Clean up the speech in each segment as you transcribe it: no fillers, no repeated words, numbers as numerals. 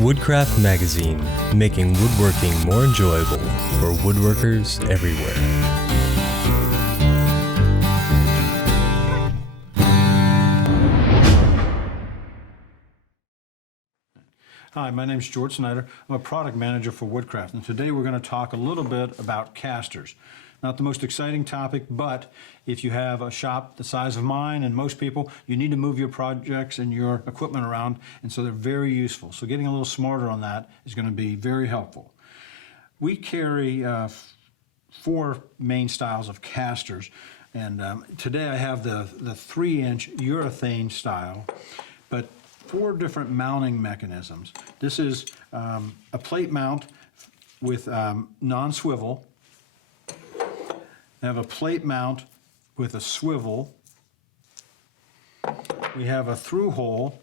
Woodcraft Magazine, making woodworking more enjoyable for woodworkers everywhere. Hi, my name is George Snyder. I'm a product manager for Woodcraft, and today we're going to talk a little bit about casters. Not the most exciting topic, but if you have a shop the size of mine and most people, you need to move your projects and your equipment around, and so they're very useful. So getting a little smarter on that is going to be very helpful. We carry 4 main styles of casters, and today I have the 3-inch urethane style, but 4 different mounting mechanisms. This is a plate mount with non-swivel. I have a plate mount with a swivel. We have a through hole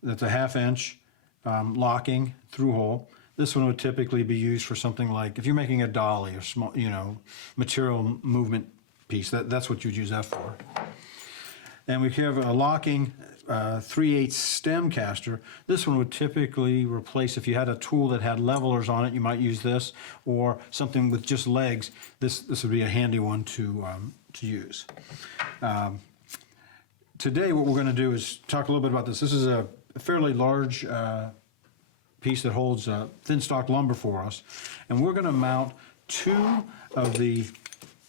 that's a 1/2 inch locking through hole. This one would typically be used for something like if you're making a dolly or small, material movement piece. That's what you'd use that for. And we have a locking 3/8 stem caster. This one would typically replace, if you had a tool that had levelers on it, you might use this, or something with just legs. This would be a handy one to use. Today what we're going to do is talk a little bit about this. This is a fairly large piece that holds thin stock lumber for us, and we're going to mount 2 of the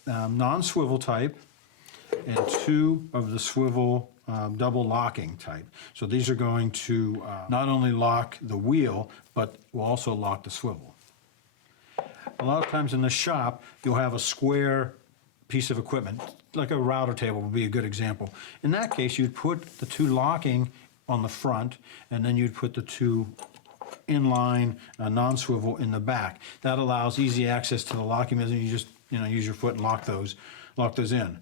non-swivel type and 2 of the swivel double locking type. So these are going to not only lock the wheel, but will also lock the swivel. A lot of times in the shop, you'll have a square piece of equipment, like a router table would be a good example. In that case, you'd put the 2 locking on the front, and then you'd put the 2 inline non-swivel in the back. That allows easy access to the locking mechanism. You just use your foot and lock those in.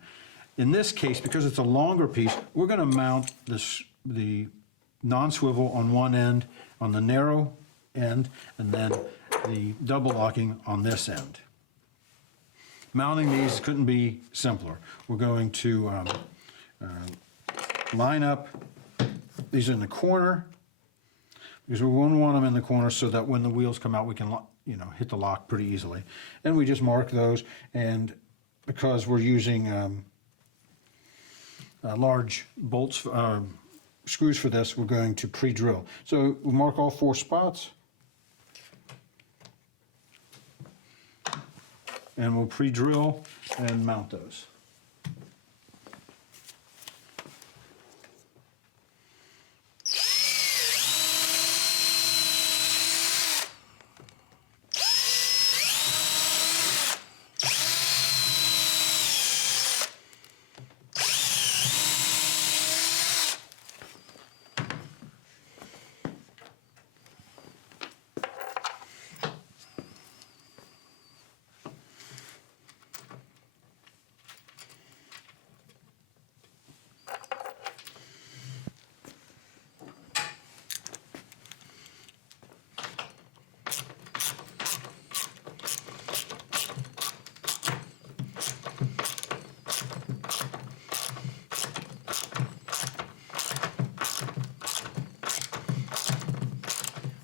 In this case, because it's a longer piece, we're going to mount the non-swivel on one end, on the narrow end, and then the double locking on this end. Mounting these couldn't be simpler. We're going to line up these in the corner, because we won't want them in the corner so that when the wheels come out, we can hit the lock pretty easily. And we just mark those, and because we're using large bolts, screws for this, we're going to pre-drill. So we'll mark all 4 spots, and we'll pre-drill and mount those.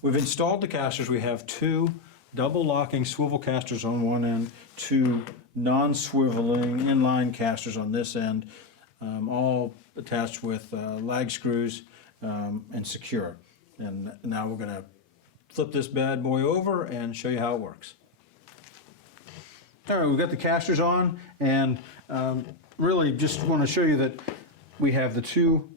We've installed the casters. We have 2 double locking swivel casters on one end, 2 non-swiveling inline casters on this end, all attached with lag screws and secure. And now we're going to flip this bad boy over and show you how it works. All right, we've got the casters on, and really just want to show you that we have the 2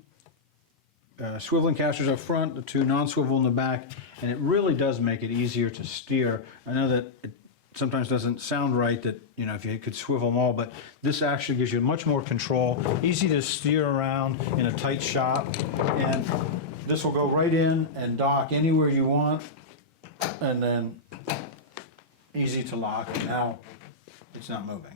swiveling casters up front, the 2 non-swivel in the back, and it really does make it easier to steer. I know that it sometimes doesn't sound right that, if you could swivel them all, but this actually gives you much more control, easy to steer around in a tight shop, and this will go right in and dock anywhere you want, and then easy to lock, and now it's not moving.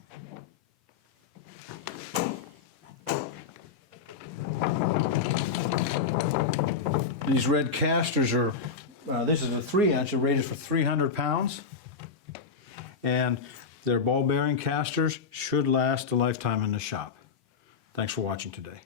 These red casters are, this is a 3-inch, they're rated for 300 pounds. And their ball bearing casters should last a lifetime in the shop. Thanks for watching today.